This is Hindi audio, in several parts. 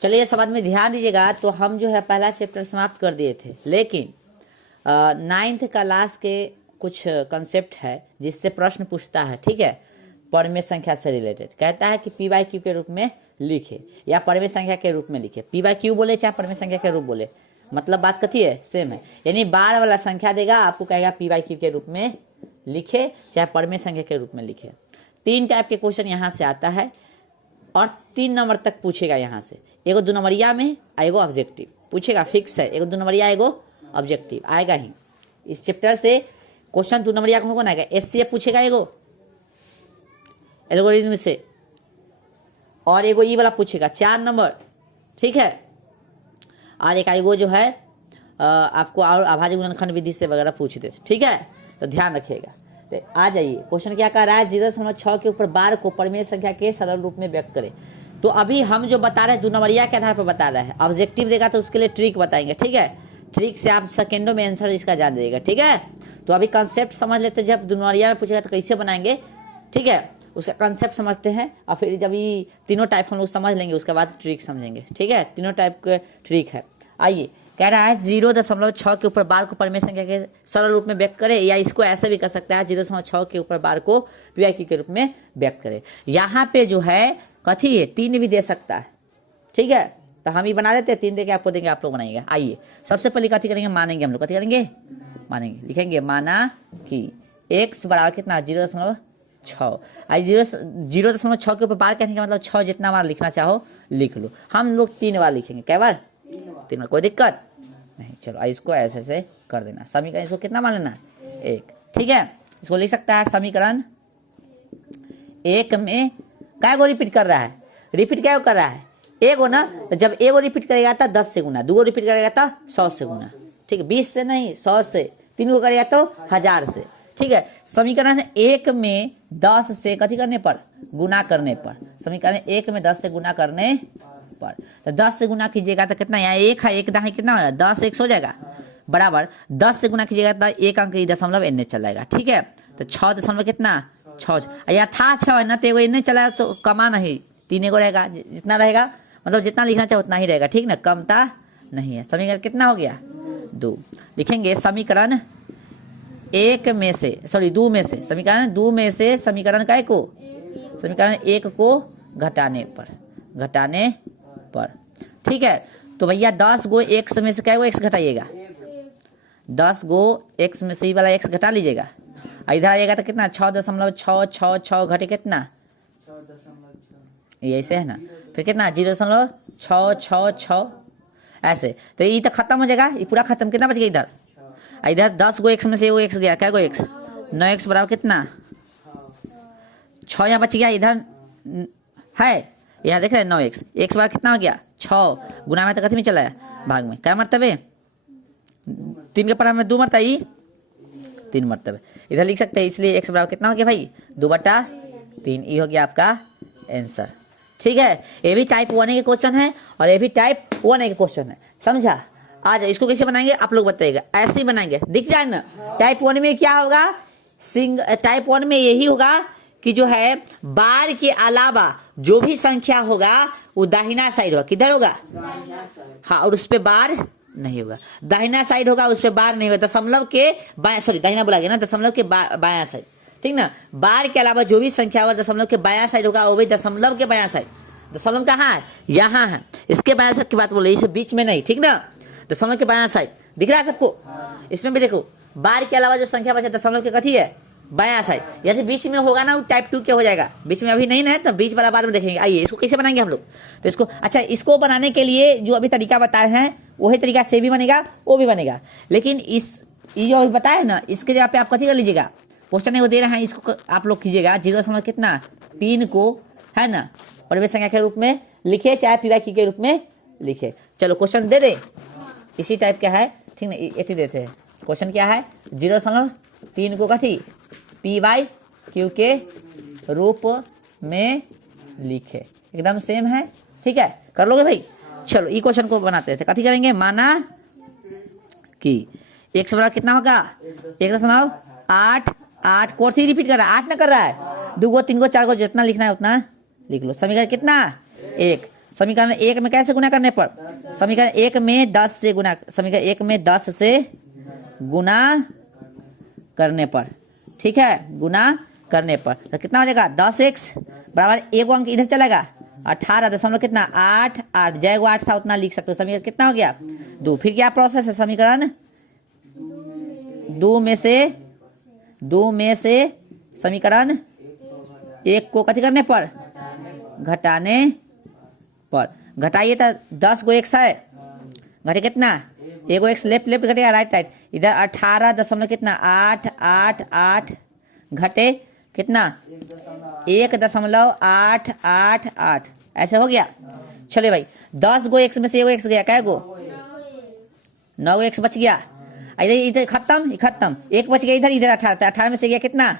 चलिए सब आदमी ध्यान दीजिएगा। तो हम जो है पहला चैप्टर समाप्त कर दिए थे, लेकिन 9th क्लास के कुछ कंसेप्ट है जिससे प्रश्न पूछता है, ठीक है, परमेय संख्या से रिलेटेड। कहता है कि पी बाई क्यू के रूप में लिखे या परमेय संख्या के रूप में लिखे। पी बाई क्यू बोले चाहे परमेय संख्या के रूप बोले, मतलब बात कथी है, सेम है। यानी बार वाला संख्या देगा, आपको कहेगा पी बाई क्यू के रूप में लिखे चाहे परमेय संख्या के रूप में लिखे। 3 टाइप के क्वेश्चन यहाँ से आता है और 3 नंबर तक पूछेगा यहाँ से। एगो 2 नंबरिया में, एगो ऑब्जेक्टिव पूछेगा, फिक्स है। एगो 2 नंबरिया, एगो ऑब्जेक्टिव आएगा ही। इस चैप्टर से क्वेश्चन 2 नंबरिया कौन आएगा, एचसीएफ पूछेगा एगो एल्गोरिथम से, और एगो ई वाला पूछेगा 4 नंबर, ठीक है। और एक एगो जो है आपको और अभाज्य गुणनखंड विधि से वगैरह पूछ देते, ठीक है। तो ध्यान रखिएगा। तो आ जाइए, क्वेश्चन क्या कह रहा है, 0.6 के ऊपर बार को परमेय संख्या के सरल रूप में व्यक्त करें। तो अभी हम जो बता रहे हैं 2 नंबरिया के आधार पर बता रहे हैं। ऑब्जेक्टिव देगा तो उसके लिए ट्रिक बताएंगे, ठीक है। ट्रिक से आप सेकेंडों में आंसर इसका जान जाइएगा, ठीक है। तो अभी कंसेप्ट समझ लेते हैं। जब 2 नंबरिया में पूछेगा तो कैसे बनाएंगे, ठीक है, उसका कंसेप्ट समझते हैं। और फिर जब ये तीनों टाइप हम लोग समझ लेंगे उसके बाद ट्रिक समझेंगे, ठीक है। तीनों टाइप के ट्रिक है। आइए, कह रहा है 0.6 के ऊपर बार को परमेय संख्या के सरल रूप में व्यक्त करे, या इसको ऐसे भी कर सकता है 0.6 के ऊपर बार को पी बाई क्यू के रूप में व्यक्त करे। यहाँ पे जो है कथी है, 3 भी दे सकता है, ठीक है। तो हम ही बना देते हैं, 3 दे के आपको देंगे, आप लोग बनाएंगे। आइए, सबसे पहले कथी करेंगे, मानेंगे हम लोग। कथी करेंगे, मानेंगे। लिखेंगे माना कि x बराबर कितना, 0.6। आई 0.6 के ऊपर बार कहने का मतलब 6 जितना बार लिखना चाहो लिख लो। हम लोग 3 बार लिखेंगे, कै बार, 3 बार, कोई दिक्कत नहीं। चलो इसको ऐसे ऐसे कर देना। समीकरण इसको कितना मान लेना, 1, ठीक है। इसको लिख सकता है समीकरण 1 में क्या को रिपीट कर रहा है, रिपीट क्या कर रहा है, एगो ना। तो जब एगो रिपीट करेगा तो 10 से गुना, 2 रिपीट करेगा तो 100 से गुना, ठीक है। 20 से नहीं, 100 से। 3 को करेगा तो 1000 से, ठीक है। समीकरण 1 में 10 से कथी करने पर, गुना करने पर। समीकरण 1 में 10 से गुना करने पर, तो 10 से गुना कीजिएगा तो कितना, यहाँ 1 है, 1 दाएं कितना हो, 10 1 हो जाएगा, बराबर 10 से गुना कीजिएगा तो 1 अंक दशमलव एन्ने चल जाएगा, ठीक है। तो 6 दशमलव कितना, 6, यहाँ था 6 ना, तो एगो एन्ने चला तो कमा नहीं, 3 एगो रहेगा, जितना रहेगा मतलब जितना लिखना चाहे उतना ही रहेगा, ठीक ना, कमता नहीं है। समीकरण कितना हो गया, 2। लिखेंगे समीकरण 1 में से, सॉरी 2 में से, समीकरण 2 में से समीकरण काय को, समीकरण 1 को घटाने पर, ठीक है। तो भैया 10 गो x में से क्या x घटाइएगा, 10 गो x में से ही वाला x घटा लीजिएगा। इधर आइएगा तो कितना, 6.666 घटे कितना, ये ऐसे है ना, फिर कितना 0.666 ऐसे। तो ये तो खत्म हो जाएगा, ये पूरा खत्म। कितना बच गया इधर, इधर 10 गो x में से वो x गया, क्या गो x, 9x बराबर कितना, 6 यहाँ बच गया, इधर है, यहाँ देख रहे हैं 9x, x बार कितना हो गया 6, गुना में तो कथी में चला है, भाग में। क्या मरतबे, 3 के पढ़ा में 2 मरता, 3 मरतबे। इधर लिख सकते हैं, इसलिए x बराबर कितना हो गया भाई, 2/3। ये हो गया आपका आंसर, ठीक है। ये भी टाइप 1 के क्वेश्चन है और ये भी टाइप 1 के क्वेश्चन है, समझा। आज इसको कैसे बनाएंगे आप लोग बताइएगा, ऐसे ही बनाएंगे, दिख रहा है ना। टाइप 1 में क्या होगा, टाइप 1 में यही होगा कि जो है बार के अलावा जो भी संख्या होगा वो दाहिना साइड होगा, किधर होगा, हाँ, और उस पे बार नहीं होगा। दाहिना साइड होगा, उस पे बार नहीं होगा। दशमलव के बाया, सॉरी दाहिना बोला गया ना, दशमलव के बाया साइड, ठीक ना। बार के अलावा जो भी संख्या होगा दशमलव के बाया साइड होगा, वो भी दशमलव के बाया साइड। दशमलव कहाँ है, यहाँ है, इसके बाया साइड की बात बोले, इस बीच में नहीं, ठीक ना। दशमलव के बाया साइड दिख रहा है सबको। इसमें भी देखो, बार के अलावा जो संख्या बचे दशमलव के कथी है, बाया साइड। यदि बीच में होगा ना वो टाइप 2 के हो जाएगा, बीच में अभी नहीं ना है, तो बीच वाला बाद में देखेंगे। आइए इसको कैसे बनाएंगे हम लोग। तो इसको, अच्छा, इसको बनाने के लिए जो अभी तरीका बताए हैं वही तरीका से भी बनेगा, वो भी बनेगा। लेकिन इस ये जो बताए ना, इसके जगह पे आप कथी कर लीजिएगा, क्वेश्चन है वो दे रहे हैं, इसको आप लोग कीजिएगा 0 कितना 3 को, है ना, परमेय संख्या के रूप में लिखे चाहे पी बाई क्यू के रूप में लिखे। चलो क्वेश्चन दे दे, इसी टाइप का है, ठीक ना। ये देते हैं क्वेश्चन क्या है, 0.3 को कथी पी बाई क्यू के रूप में लिखे, एकदम सेम है, ठीक है। कर लोगे भाई। चलो ये क्वेश्चन को बनाते थे, कथी करेंगे, माना कि x बराबर कितना होगा, 1.8 को रिपीट कर रहा है, 8 ना कर रहा है, 2 गो 3 गो 4 गो जितना लिखना है उतना लिख लो। समीकरण कितना, 1। समीकरण 1 में कैसे गुना करने पर, समीकरण 1 में 10 से गुना, समीकरण 1 में 10 से गुना करने पर, ठीक है, गुना करने पर तो कितना हो जाएगा 10x बराबर एक अंक इधर चलेगा 18 कितना 8 8 जय 8 था उतना लिख सकते हो। समीकरण कितना हो गया 2। फिर क्या प्रोसेस है, समीकरण 2 में से समीकरण 1 को कथी करने पर, घटाने पर। घटाइए तो 10 को x है, घटे कितना एगो x लेफ्ट लेफ्ट घटेगा राइट राइट, इधर 18 दशमलव कितना 8 8 8 घटे कितना 1.888 ऐसे हो गया। चलिए भाई 10 गो x में से एगो x गया, कै गो 9 गो x बच गया, इधर इधर खत्म एक बच गया, इधर इधर 18 में से गया कितना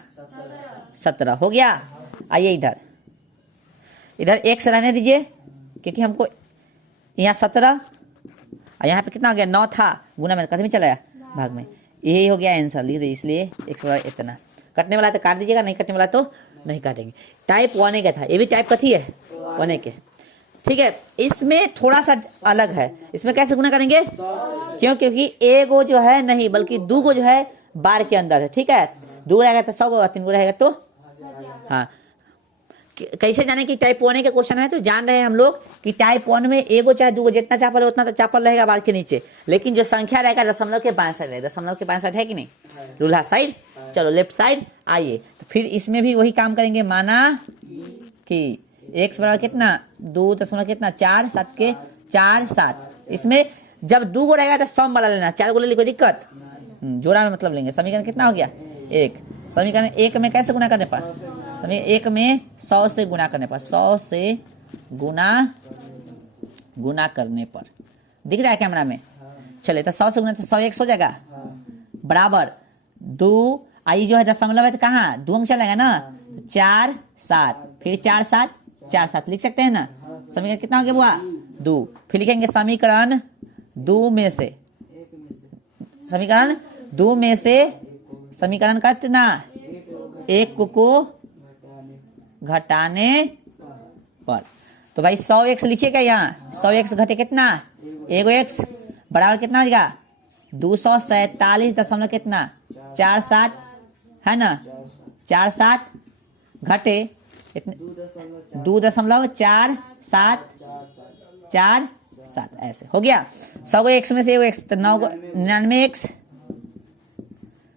17 हो गया। आइए इधर x रहने दीजिए क्योंकि हमको यहाँ 17 और यहाँ पे कितना हो गया 9 था, गुना में कथी में चला गया भाग में, यही हो गया आंसर लिख दे। इसलिए x बराबर इतना, कटने वाला तो काट दीजिएगा, नहीं कटने वाला तो नहीं काटेंगे। टाइप 1A का था, ये भी टाइप कथी है 1A के, ठीक है। इसमें थोड़ा सा अलग है, इसमें कैसे गुना करेंगे, क्योंकि एगो जो है नहीं बल्कि 2 गो जो है बार के अंदर है, ठीक है। 2 रहेगा तो 100 गो, 3 गो रहेगा तो हाँ। कैसे जाने कि टाइप 1A के क्वेश्चन है, तो जान रहे हैं हम लोग कि टाइप 1 में एगो चाहे 2 गो जितना चापल है उतना तो चापल रहेगा बार के नीचे, लेकिन जो संख्या रहेगा दशमलव के बाएं साइड रहेगा, दशमलव के बाएं साइड है कि नहीं, दूल्हा साइड। चलो लेफ्ट साइड आइए, तो फिर इसमें भी वही काम करेंगे। माना कि x बराबर कितना 2 दशमलव कितना 4 7 के 4 7, इसमें जब 2 गो रहेगा तो सम वाला लेना, 4 गो ले ली कोई दिक्कत, जोड़ा में मतलब लेंगे। समीकरण कितना हो गया 1, समीकरण 1 में कैसे गुना करने पर, समीकरण 1 में 100 से गुना करने पर, 100 से गुना करने पर, दिख रहा है कैमरा में। चलिए तो 100 से गुना तो 100x हो जाएगा बराबर 2, आई जो है दशमलव है तो कहाँ 2 अंक चलेगा ना, 4 7 फिर 4 7 4 7 लिख सकते हैं ना। समीकरण कितना हो गया बुआ 2, फिर लिखेंगे समीकरण 2 में से, समीकरण 2 में से समीकरण का कितना 1 को घटाने पर, तो भाई 100x लिखिएगा यहाँ, 100x घटे कितना एगो x बराबर कितना हो जाएगा 247 दशमलव कितना 4 7 है ना, 4 7 घटे 2.474 ऐसे हो गया। 100 को x में से एगो x तो 9 को 99x,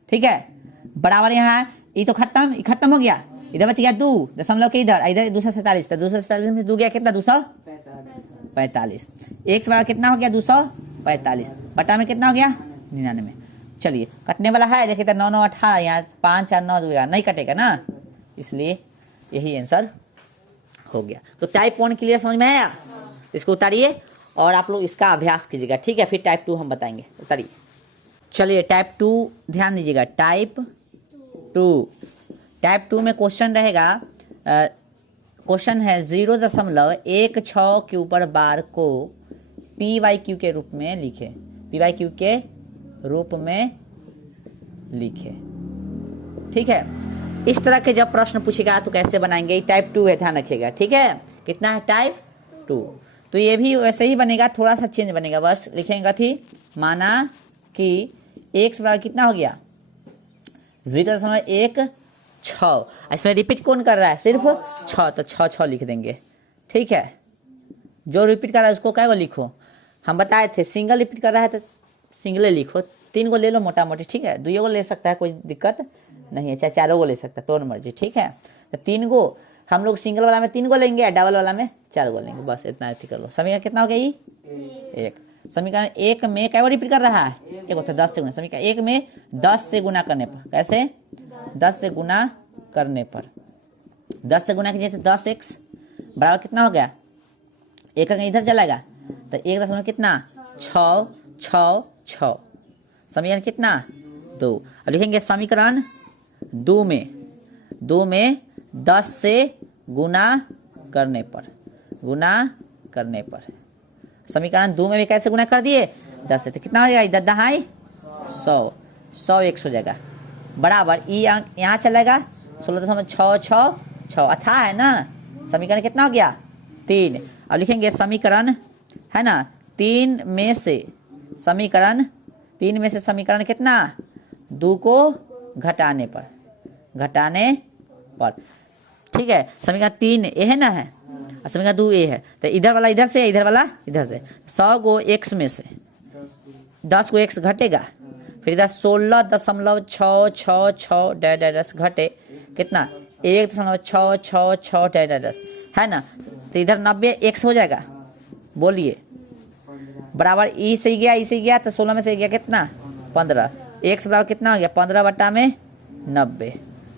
ठीक है, बराबर यहाँ ये तो खत्म हो गया, इधर बच गया 2 दशमलव के इधर 247, तो 247 में 2 गया कितना 245, x बराबर कितना हो गया 245 बटा में कितना हो गया 99। चलिए कटने वाला है, देखिए तो 9 9 18, यहाँ 5 4 9 2 नहीं कटेगा ना, इसलिए यही आंसर हो गया। तो टाइप 1 क्लियर समझ में आया, इसको उतारिए और आप लोग इसका अभ्यास कीजिएगा, ठीक है। फिर टाइप 2 हम बताएंगे, उतारिए। चलिए टाइप 2 ध्यान दीजिएगा, टाइप 2 में क्वेश्चन रहेगा, क्वेश्चन है 0.16 के ऊपर बार को PYQ के रूप में लिखे, PYQ के रूप में लिखे, ठीक है। इस तरह के जब प्रश्न पूछेगा तो कैसे बनाएंगे, टाइप 2 है, ध्यान रखिएगा, ठीक है। कितना है टाइप 2, तो ये भी वैसे ही बनेगा, थोड़ा सा चेंज बनेगा, बस लिखेंगे थी माना कि x बराबर कितना हो गया 0.16, इसमें रिपीट कौन कर रहा है सिर्फ 6, तो 6 लिख देंगे, ठीक है। जो रिपीट कर रहा है उसको क्या लिखो, हम बताए थे सिंगल रिपीट कर रहा है तो सिंगल लिखो, 3 गो ले लो मोटा मोटी, ठीक है, 2 गो ले सकता है कोई दिक्कत नहीं है, चाहे 4 गो ले सकता है, तो मर्जी, ठीक है। तो 3 गो हम लोग सिंगल वाला में 3 गो लेंगे, डबल वाला में 4 गो लेंगे, बस इतना अथी कर लो। समीकरण कितना हो गया ये 1, समीकरण 1 में क्या रिपीट कर रहा है एक होता है 10 से गुना, समीकरण 1 में 10 से गुना करने पर, कैसे 10 से गुना करने पर, 10 से गुना कीजिए तो 10x बराबर कितना हो गया, एक इधर चलाएगा तो 1 दशमलव कितना 6 6 6, समीकरण कितना 2। अब लिखेंगे समीकरण 2 में 10 से गुना करने पर, समीकरण 2 में भी कैसे गुना कर दिए 10 से, तो कितना हो जाएगा 10 100x हो जाएगा बराबर, ई अंक यहाँ चलेगा 16.666 अथा है ना, समीकरण कितना हो गया 3, अब लिखेंगे समीकरण है ना, तीन में से समीकरण कितना, 2 को घटाने पर, ठीक है। समीकरण 3 ए है ना है, और समीकरण 2 ए है, तो इधर वाला इधर से, इधर वाला इधर से, 100 को x में से 10 को x घटेगा, फिर इधर 16.666 डैश घटे कितना, 1.666 डैश है ना, तो इधर 90 x हो जाएगा, बोलिए बराबर ई से गया तो 16 में से गया कितना, 15, x बराबर कितना हो गया, 15/90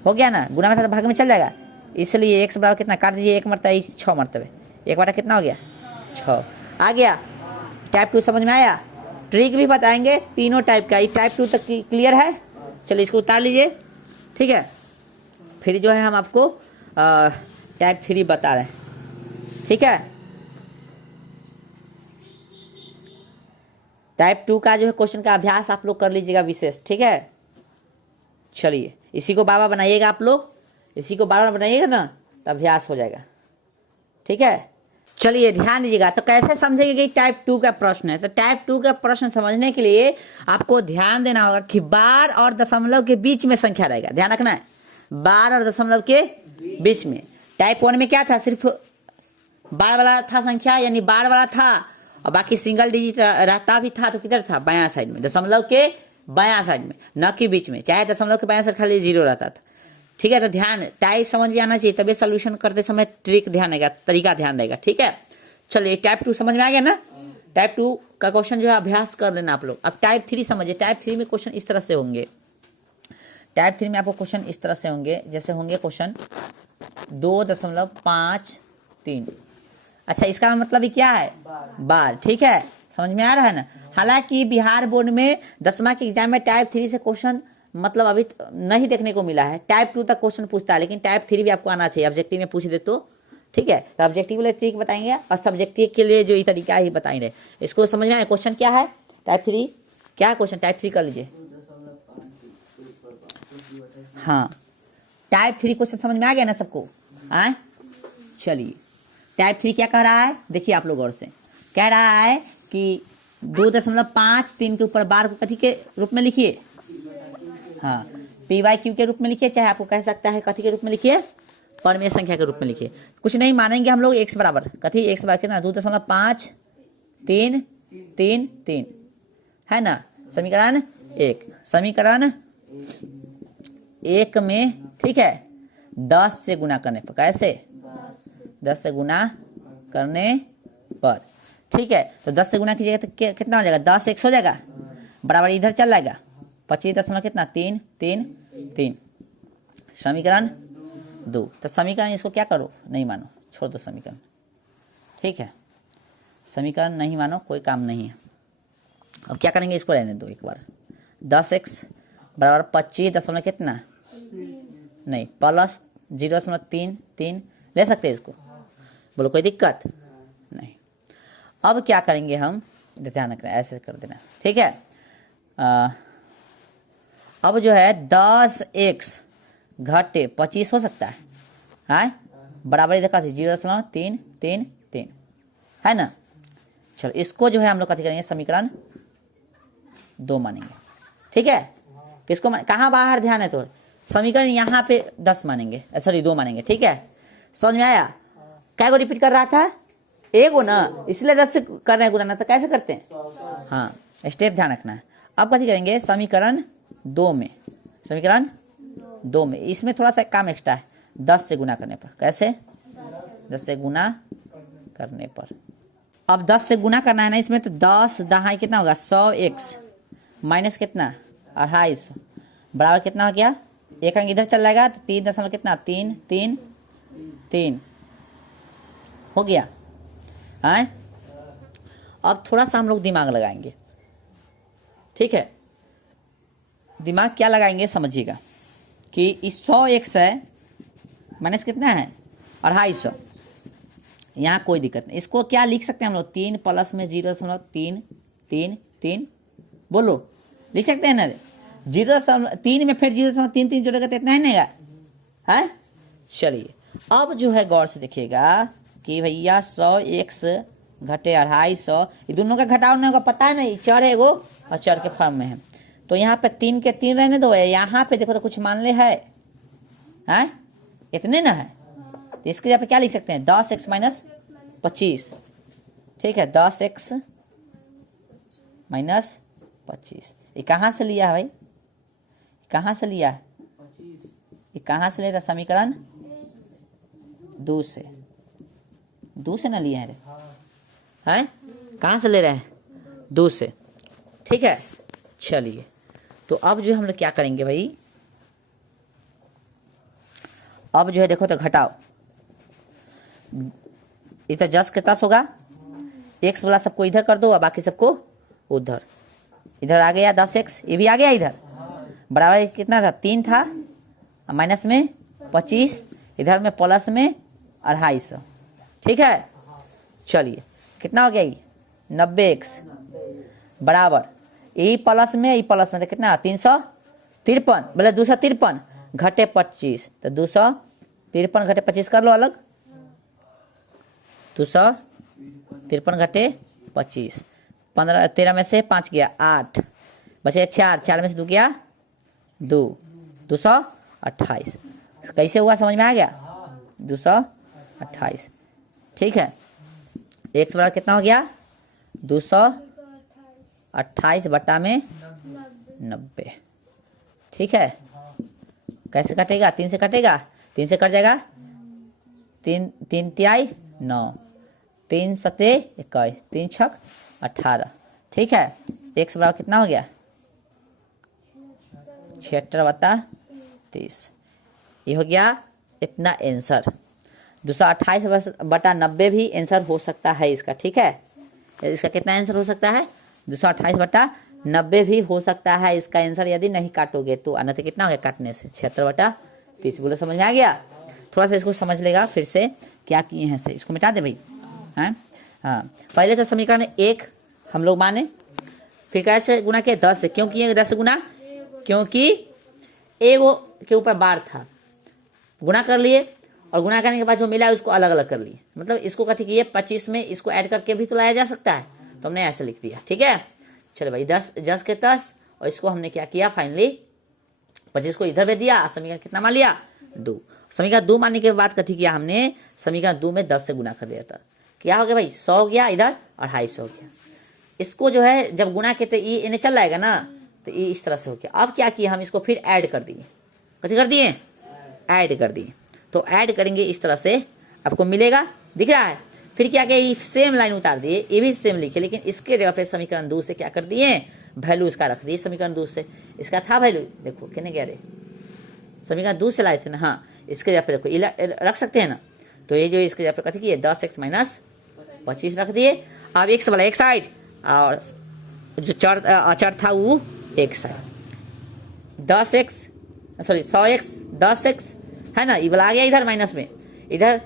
हो गया ना, गुना में था तो भाग में चल जाएगा, इसलिए x बराबर कितना, काट दीजिए 1 मरतबा 6 मरतबे, 1 कितना हो गया 6 आ गया। टाइप 2 समझ में आया, ट्रिक भी बताएंगे तीनों टाइप का, ये टाइप 2 तक क्लियर है, चलिए इसको उतार लीजिए, ठीक है। फिर जो है हम आपको टाइप 3 बता रहे हैं, ठीक है। टाइप 2 का जो है क्वेश्चन का अभ्यास आप लोग कर लीजिएगा विशेष, ठीक है। चलिए इसी को बाबा बनाइएगा, आप लोग इसी को बार बार बनाइएगा ना तो अभ्यास हो जाएगा, ठीक है। चलिए ध्यान दीजिएगा, तो कैसे समझेंगे कि टाइप 2 का प्रश्न है, तो टाइप 2 का प्रश्न समझने के लिए आपको ध्यान देना होगा कि बार और दशमलव के बीच में संख्या रहेगा, ध्यान रखना है, बार और दशमलव के बीच में। टाइप 1 में क्या था, सिर्फ बार वाला था संख्या, यानी बार वाला था, और बाकी सिंगल डिजिट रहता भी था, तो किधर था, बायां साइड में, दशमलव के बायां साइड में, न कि बीच में, चाहे दशमलव के बायां साइड खाली 0 रहता था, ठीक है। तो ध्यान, टाइप समझ में आना चाहिए, तभी सोल्यूशन करते समय ट्रिक ध्यान रहेगा, तरीका ध्यान रहेगा, ठीक है। चलिए टाइप 2 समझ में आ गया ना, टाइप 2 का क्वेश्चन जो है अभ्यास कर लेना आप लोग। अब टाइप 3 समझिए, टाइप 3 में क्वेश्चन इस तरह से होंगे, टाइप 3 में आपको क्वेश्चन इस तरह से होंगे, जैसे होंगे क्वेश्चन 2.53। अच्छा, इसका मतलब ही क्या है, बार, ठीक है, समझ में आ रहा है ना। हालांकि बिहार बोर्ड में 10वीं के एग्जाम में टाइप 3 से क्वेश्चन मतलब अभी नहीं देखने को मिला है, टाइप 2 तक क्वेश्चन पूछता है, लेकिन टाइप 3 भी आपको आना चाहिए, ऑब्जेक्टिव में पूछ दे तो, ठीक है। तो ऑब्जेक्टिव वाले ट्रिक बताएंगे और सब्जेक्टिव के लिए जो ये तरीका ही बताएंगे, इसको समझ में आए। क्वेश्चन क्या है टाइप 3, क्या है क्वेश्चन, टाइप 3 कर लीजिए। हाँ, टाइप 3 क्वेश्चन समझ में आ गया ना सबको, आए। चलिए टाइप 3 क्या कह रहा है, देखिए आप लोग और से, कह रहा है कि 2.53 के ऊपर बार को कथी के रूप में लिखिए, हाँ, PYQ के रूप में लिखिए, चाहे आपको कह सकता है कथी के रूप में लिखिए, परमेय संख्या के रूप में लिखिए, कुछ नहीं मानेंगे हम लोग, x बराबर कथी, x बराबर कितना, 2.533 है ना, समीकरण 1, समीकरण 1 में, ठीक है, 10 से गुना करने पर, कैसे, 10 से गुना करने पर, ठीक है। तो 10 से गुना कीजिएगा तो कितना हो जाएगा, 10 x हो जाएगा, बराबर इधर चल जाएगा, 25 कितना, 3, समीकरण 2। तो समीकरण इसको क्या करो, नहीं मानो, छोड़ दो समीकरण, ठीक है, समीकरण नहीं मानो, कोई काम नहीं है। अब क्या करेंगे, इसको रहने दो एक बार, 10x बराबर 25 कितना, नहीं, प्लस 0.33 ले सकते हैं इसको, बोलो कोई दिक्कत नहीं। अब क्या करेंगे हम, ध्यान रखना, ऐसे कर देना, ठीक है। अब जो है 10x घटे 25 हो सकता है, बराबर इधर का 0.333 है ना। चलो इसको जो है हम लोग कथी करेंगे, समीकरण 2 मानेंगे, ठीक है। किसको कहाँ बाहर ध्यान है, तो समीकरण यहाँ पे 10 मानेंगे, सॉरी 2 मानेंगे, ठीक है। समझ में आया, क्या को रिपीट कर रहा था, एगो ना, इसलिए 10 से कर रहे हैं गुना, ना तो कैसे करते हैं, हाँ, स्टेप ध्यान रखना है। अब कथी करेंगे, समीकरण 2 में, समीकरण 2 में इसमें थोड़ा सा काम एक्स्ट्रा है, 10 से गुना करने पर, कैसे, 10 से गुना करने पर। अब 10 से गुना करना है ना इसमें, तो 10 दहाई कितना होगा, 100x माइनस कितना, 250 बराबर कितना हो गया, एक अंक इधर चल जाएगा, तो 3 कितना, 3 हो गया, है। अब थोड़ा सा हम लोग दिमाग लगाएंगे, ठीक है। दिमाग क्या लगाएंगे समझिएगा, कि इस 100x है माइनस कितना है, 250, यहाँ कोई दिक्कत नहीं, इसको क्या लिख सकते हैं हम लोग, 3 प्लस में 0.333 बोलो, लिख सकते हैं ना, 0.3 में फिर 0.33 जोड़ेगा तो इतना ही नहीं है। चलिए अब जो है गौर से देखिएगा, कि भैया 100x घटे 250, ये दोनों का घटाव नहीं होगा, पता है नहीं, चर है वो और चर के फॉर्म में है। तो यहाँ पे 3 के 3 रहने दो, यहाँ पे देखो तो कुछ मान ले है, हैं इतने ना है, तो इसके जगह पे क्या लिख सकते हैं 10x माइनस 25, ठीक है 10x माइनस 25। ये कहाँ से लिया है भाई, कहाँ से लिया है, ये कहाँ से लिया था, समीकरण 2 से, 2 से ना लिया है रे, हैं कहाँ से ले रहे हैं 2 से, ठीक है। चलिए तो अब जो हम लोग क्या करेंगे भाई, अब जो है देखो तो घटाओ, ये तो 10 के 10 होगा, x वाला सबको इधर कर दो और बाकी सबको उधर, इधर आ गया 10x, ये भी आ गया इधर, बराबर कितना था 3 था, माइनस में 25, इधर में प्लस में 250, ठीक है। चलिए कितना हो गया ये 90x बराबर यही प्लस में तो कितना 353, बोले 253 घटे 25, तो 253 घटे 25 कर लो अलग, 253 घटे 25, 15 13 में से 5 गया 8, बचे 4, 4 में से 2 गया 2, 228, कैसे हुआ समझ में आ गया 228, ठीक है। x बराबर कितना हो गया 228 बटा में 90, ठीक है। कैसे कटेगा 3 से कटेगा, 3 से कट जाएगा, 3 3 तिहाई 9, 3 सते 21, 3 छक 18, ठीक है। x बराबर कितना हो गया 76 बटा 30, ये हो गया इतना आंसर। 228 बटा 90 भी आंसर हो सकता है इसका, ठीक है। इसका कितना आंसर हो सकता है 228 बटा 90 भी हो सकता है इसका आंसर, यदि नहीं काटोगे तो, अन्यथा कितना हो गया काटने से 76 बटा 30। बोलो समझ में आ गया, थोड़ा सा इसको समझ लेगा फिर से क्या किए हैं से, इसको मिटा दे भाई, हैं हाँ। पहले तो समीकरण 1 हम लोग माने, फिर कैसे गुना किया 10 से, क्यों किए 10 से गुना, क्योंकि एगो के ऊपर बार था, गुना कर लिए और गुना करने के बाद जो मिला उसको अलग अलग कर लिए, मतलब इसको कथी किए 25 में इसको ऐड करके भी तो लाया जा सकता है, तो हमने ऐसे लिख दिया, ठीक है। चलो भाई 10 के 10 और इसको हमने क्या किया फाइनली 25 को इधर भेज दिया, समीकरण कितना मान लिया 2, समीकरण 2 मानने के बाद कथी किया हमने समीकरण 2 में 10 से गुना कर दिया था, क्या हो गया भाई 100 हो गया, इधर 250 हो गया। इसको जो है जब गुना के ये इन्हें चल जाएगा ना, तो ये इस तरह से हो गया। अब क्या किया हम इसको फिर ऐड कर दिए, कथी कर दिए ऐड कर दिए, तो ऐड करेंगे इस तरह से आपको मिलेगा, दिख रहा है। फिर क्या किया ये सेम लाइन उतार दिए, ये भी सेम लिखे, लेकिन इसके जगह पे समीकरण 2 से क्या कर दिए वैल्यू इसका रख दिए, समीकरण 2 से इसका था वैल्यू, देखो कितने गया रे, समीकरण 2 से लाए थे ना, हाँ इसके जगह पे देखो रख सकते हैं ना, तो ये जो इसके जगह पे कथी किए 10x माइनस 25 रख दिए। अब x वाला एक साइड और जो अचर था वो एक साइड, 100x 10x है ना, ये वाला आ गया इधर माइनस में, इधर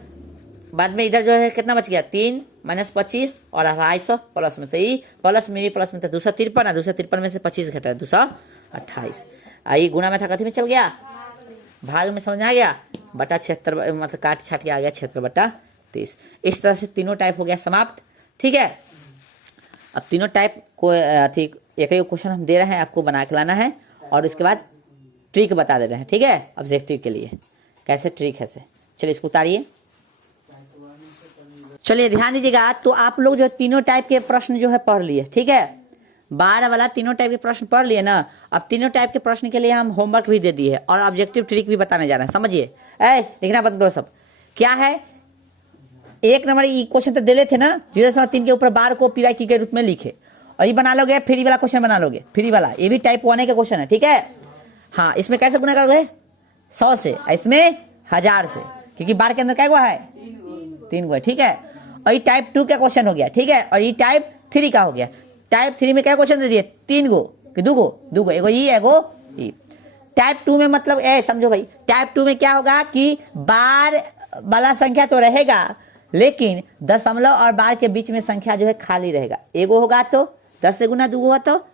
बाद में इधर जो है कितना बच गया 3 माइनस 25 और 250 प्लस में, तो ये प्लस में 253, 253 में से 25 घटा 228, आई गुना में था कथी में चल गया भाग में, समझ में आ गया, बटा 76 मतलब काट छाट के आ गया 76 बटा 30। इस तरह से तीनों टाइप हो गया समाप्त, ठीक है। अब तीनों टाइप को ठीक एक ही क्वेश्चन हम दे रहे हैं, आपको बना के लाना है और उसके बाद ट्रिक बता दे रहे हैं, ठीक है, ऑब्जेक्टिव के लिए कैसे ट्रिक है से। चलिए इसको उतारिए, चलिए ध्यान दीजिएगा। तो आप लोग जो तीनों टाइप के प्रश्न जो है पढ़ लिए, ठीक है, 12 वाला तीनों टाइप के प्रश्न पढ़ लिए ना। अब तीनों टाइप के प्रश्न के लिए हम होमवर्क भी दे दिए है और ऑब्जेक्टिव ट्रिक भी बताने जा रहे हैं, समझिए। लिखना बंद करो सब, क्या है 1 नंबर क्वेश्चन तो दे लेते थे ना, 0.3 के ऊपर बार को पीवाई के रूप में लिखे, और ये बना लोगे फ्री वाला क्वेश्चन बना लोगे, फ्री वाला ये भी टाइप 1 का क्वेश्चन है, ठीक है। हाँ इसमें कैसे गुना करोगे 100 से, इसमें 1000 से, क्योंकि बार के अंदर क्या हुआ है 3 गो है, ठीक है। और ये टाइप 2 का क्वेश्चन हो गया, ठीक है, और ये टाइप 3 का हो गया। टाइप 3 में क्या क्वेश्चन दे दिए 3 गो कि 2 गो, एगो ये एगो ये। टाइप 2 में मतलब समझो भाई, टाइप 2 में क्या होगा कि बार वाला संख्या तो रहेगा, लेकिन दशमलव और बार के बीच में संख्या जो है खाली रहेगा। एगो होगा तो 10 से गुना, 2 होगा तो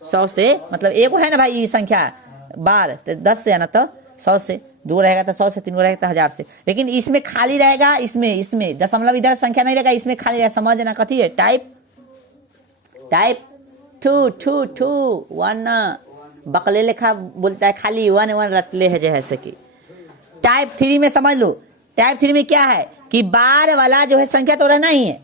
100 से, मतलब एगो है ना भाई ये संख्या बार, तो 10 से है ना तो 100 से, 2 रहेगा तो 100 से, 3 रहेगा तो 1000 से। लेकिन इसमें खाली रहेगा, इसमें दशमलव इधर संख्या नहीं रहेगा, इसमें खाली रहेगा। समझना कथी है? टाइप 2 1 बकले लेखा बोलता है, खाली 1 1 रटले है जैसे कि। टाइप 3 में समझ लो, टाइप 3 में क्या है कि बार वाला जो है संख्या तो रहना ही है,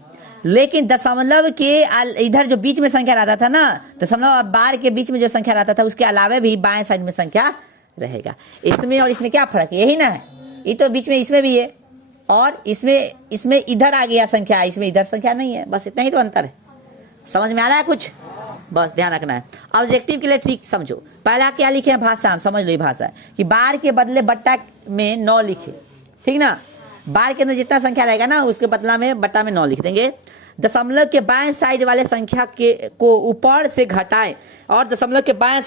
लेकिन दशमलव के इधर जो बीच में संख्या रहता था ना, दशमलव और बार के बीच में जो संख्या रहता था उसके अलावा भी बाएं साइड में संख्या रहेगा। इसमें और इसमें क्या फर्क है? यही ना है, ये तो बीच में इसमें भी है और इसमें इधर आ गया संख्या, इसमें इधर संख्या नहीं है, बस इतना ही तो अंतर है। समझ में आ रहा है कुछ? बस ध्यान रखना है। ऑब्जेक्टिव के लिए ट्रिक समझो। पहला क्या लिखे हैं? भाषा। समझ लो ये भाषा है कि बार के बदले बट्टा में 9 लिखे, ठीक ना। बार के अंदर जितना संख्या रहेगा ना उसके बदला में बट्टा में 9 लिख देंगे। दशमलव के बाएं साइड वाले संख्या को ऊपर से घटाएं और दशमलव के बाएं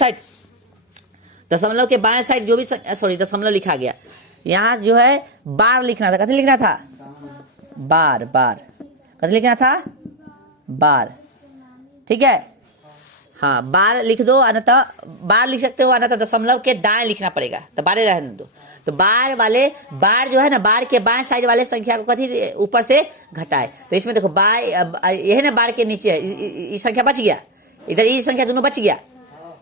साइड जो भी दशमलव लिखा गया, यहाँ जो है बार लिखना था। कथी लिखना था? बार। कथी लिखना था? बार। ठीक है, हाँ बार लिख दो, अन्यथा बार लिख सकते हो, अन्यथा दशमलव के दाएं लिखना पड़ेगा, तो बारे रहने दो। तो बार जो है ना, बार के बाएं साइड वाले संख्या को कथी ऊपर से घटाए। तो इसमें देखो यह ना बार के नीचे है, ये संख्या बच गया, इधर ये संख्या दोनों बच गया,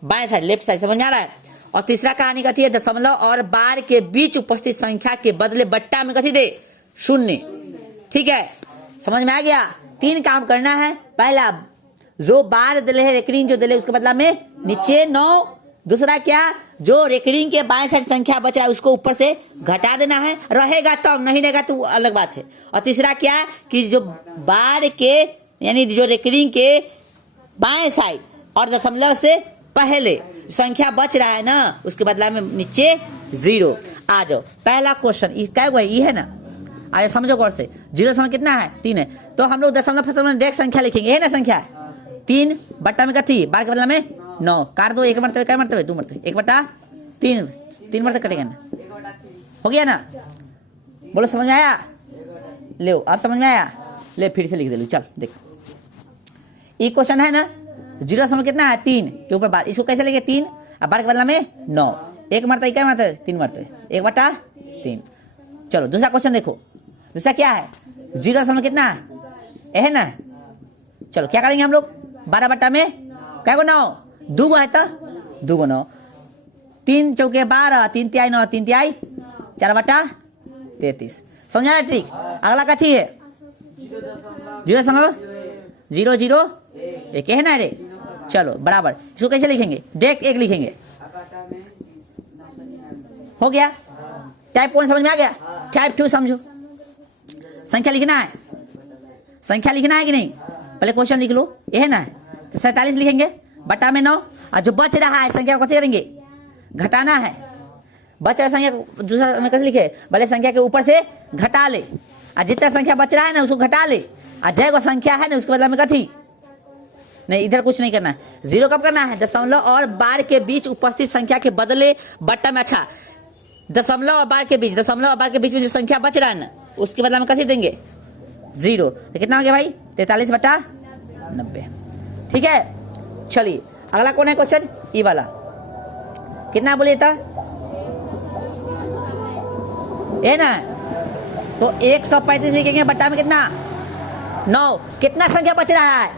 बाएं साइड लेफ्ट साइड। समझ में आ रहा है? और तीसरा कहानी कथी है? दशमलव और बार के बीच उपस्थित संख्या के बदले बट्टा में कथी दे? 0। ठीक है, समझ में आ गया? 3 काम करना है। पहला, जो बार दिले है रेकरिंग जो दिले उसके बदला में नीचे 9। दूसरा क्या? जो रेकरिंग के बाएं साइड संख्या बच रहा है उसको ऊपर से घटा देना है, रहेगा तो, नहीं रहेगा तो अलग बात है। और तीसरा क्या कि जो बार के यानी जो रेकरिंग के बाएं साइड और दशमलव से पहले संख्या बच रहा है ना उसके बदला में नीचे 0। आ जाओ, पहला क्वेश्चन क्या हुआ? ये है ना, आइए समझो गौर से। 0 कितना है? 3 है, तो हम लोग दशमलव डायरेक्ट संख्या लिखेंगे, है ना संख्या 3 बट्टा में कथी? बार के बदला में 9। काट दो, 1 मरतबे, क्या मरतबे? 2 मरतबे, 1/3 3 मरतबे कटेगा ना, हो गया ना? बोलो समझ में आया? ले अब समझ में आया? ले फिर से लिख दे लो, चल देख। ये क्वेश्चन है ना, 0 कितना है? 3 के ऊपर बार, इसको कैसे लेंगे? 3 अब बार के बदला में 9, 1 मरतबे, क्या मरतबे? 3 मरतबे, 1/3। चलो दूसरा क्वेश्चन देखो। दूसरा क्या है? 0 कितना है ना? चलो क्या करेंगे हम लोग? 12 बट्टा में क्या को 9, 2 है तो 2 को 9, 3 चौके 12, 3 तिहाई 9, 3 तिहाई 4/33। समझा ट्रिक? अगला कथी है? 0.001 है ना रे। चलो बराबर, इसको कैसे लिखेंगे? डायरेक्ट 1 लिखेंगे, हो गया। टाइप 1 समझ में आ गया? टाइप 2 समझो। संख्या लिखना है, संख्या लिखना है कि नहीं? पहले क्वेश्चन लिख लो, ये है ना, तो 47 लिखेंगे बटा में 9, और जो बच रहा है संख्या को कैसे करेंगे? घटाना है। बच रहा संख्या को दूसरा में कैसे लिखे? भले संख्या के ऊपर से घटा ले, और जितना संख्या बच रहा है ना उसको घटा ले, और जय को संख्या है ना उसके बदला में कथी नहीं, इधर कुछ नहीं करना है। 0 कब करना है? दशमलव और बार के बीच उपस्थित संख्या के बदले बट्टा में। अच्छा, दशमलव और बार के बीच में जो संख्या बच रहा है ना उसके बदला में कैसे देंगे? 0। तो कितना हो गया भाई? 43/90। ठीक है, चलिए अगला कौन है क्वेश्चन? ई वाला कितना बोलिए था? ये ना, तो 135 लिखेंगे बट्टा में कितना? 9। कितना संख्या बच रहा है?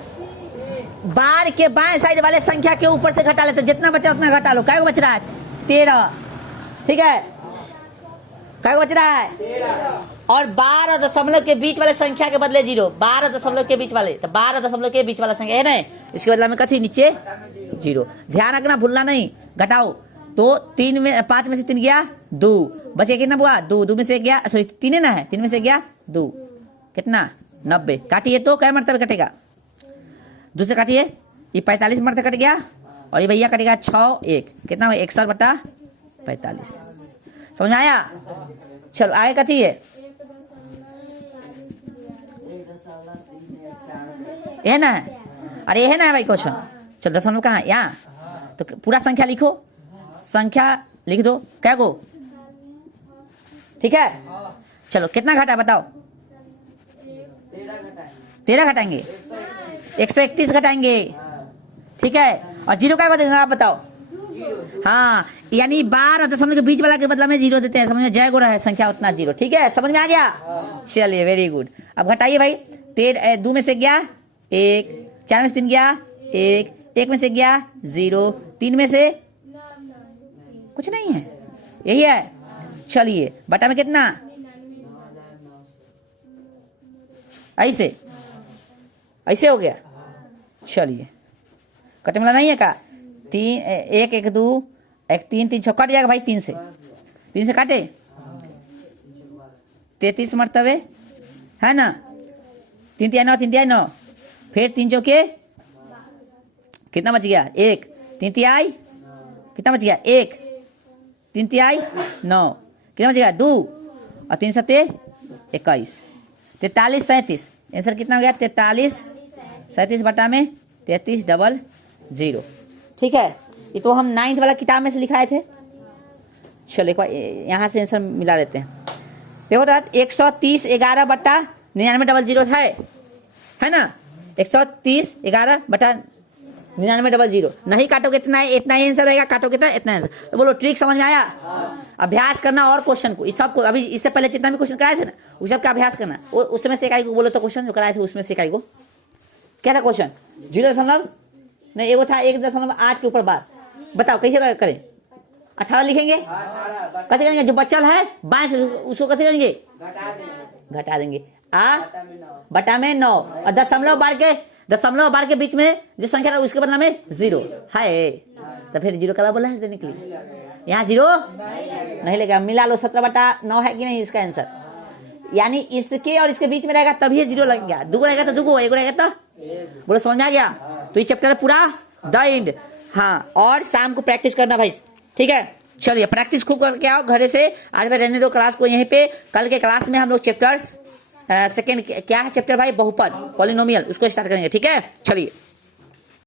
बार के बाएं साइड वाले संख्या के ऊपर से घटा लेते, जितना बचा उतना घटा लो। क्या बच रहा है? 13। ठीक है, क्या बच रहा है? 13। और 12 दशमलव के बीच वाले संख्या के बदले 0। 12 दशमलव के बीच वाले, तो 12 दशमलव के बीच वाला संख्या है ना, इसके बदला में कथी? नीचे 0। ध्यान रखना, भूलना नहीं। घटाओ तो 5 में से 3 गया 2, बचे कितना हुआ? 2 में से गया, सॉरी 3 है ना, है 3 में से गया 2, कितना? 90। काटिए तो क्या मरतबे कटेगा? दूसरे काटिए, ये 45 मरतबे कट गया, और ये भैया कटेगा 6 1, कितना? 61/45। समझ में आया? चलो आगे कथी है? ये ना, अरे ये है ना भाई क्वेश्चन। चलो दशमलव कहाँ है? यहाँ। तो पूरा संख्या लिखो, संख्या लिख दो, क्या को? ठीक है, चलो कितना घटा बताओ? 13 घटाएंगे, 131 घटाएंगे। ठीक है, और 0 क्या देंगे आप बताओ? हाँ, यानी बार और दशमलव के बीच वाला के बदला में 0 देते हैं, समझ में, जय गो रहा है संख्या उतना 0, ठीक है, समझ में आ गया। चलिए वेरी गुड। अब घटाइए भाई, 2 में से गया 1, 4 में से 3 गया 1, 1 में से गया 0, 3 में से कुछ नहीं है, यही है। चलिए बटा में कितना, ऐसे ऐसे हो गया। चलिए कटे मिला नहीं है का, 3 1 1 2 1 3 3 6 कट जाएगा भाई, 3 से काटे 33 मरतबे है ना, 3 3 9 3 3 9, फिर 3 चौके कितना बच गया 1, 3 3 कितना बच गया 1, 3 3 9, कितना बच गया 2 और 3 7 21, 43 37, आंसर कितना हो गया 43 37 बटा में 33 डबल 0, ठीक है। ये तो हम 9th वाला किताब में से लिखाए थे। चलो एक बार यहाँ से आंसर मिला लेते हैं। देखो तो 130 11 बटा 99 डबल 0 है ना, 130 11 बटा 99 डबल 0, नहीं काटोगे इतना ही आंसर रहेगा, काटोगे तो इतना आंसर। तो बोलो ट्रिक समझ में आया। अभ्यास करना और क्वेश्चन को, इस सब को अभी इससे पहले जितना भी क्वेश्चन कराए थे ना, उस सब का अभ्यास करना। उसमें से इकाई को बोलो तो क्वेश्चन जो कराए थे उसमें से इकाई को क्या था क्वेश्चन, 0 नहीं, एगो था 1.8 के ऊपर बार, बताओ कैसे करें। 18 लिखेंगे, कैसे करेंगे, जो बचल है बाएं से उसको कैसे करेंगे, घटा देंगे, बटा में 9 और दशमलव बार के बीच में जो संख्या है उसके बदला में 0 है, तो फिर 0 कला बोला है देने के लिए, यहाँ 0 नहीं लगेगा। मिला लो, 17 बटा 9 है कि नहीं इसका आंसर, यानी इसके और इसके बीच में रहेगा तभी 0 लग गया, 2 रहेगा तो 2, 1 रहेगा तो बोलो, समझ में आ गया। तो ये चैप्टर पूरा द एंड। हाँ, और शाम को प्रैक्टिस करना भाई, ठीक है। चलिए प्रैक्टिस खूब करके आओ घरे से। आज मैं रहने दो क्लास को यहीं पे, कल के क्लास में हम लोग चैप्टर सेकंड क्या है चैप्टर भाई, बहुपद पॉलिनोमियल, उसको स्टार्ट करेंगे, ठीक है। चलिए।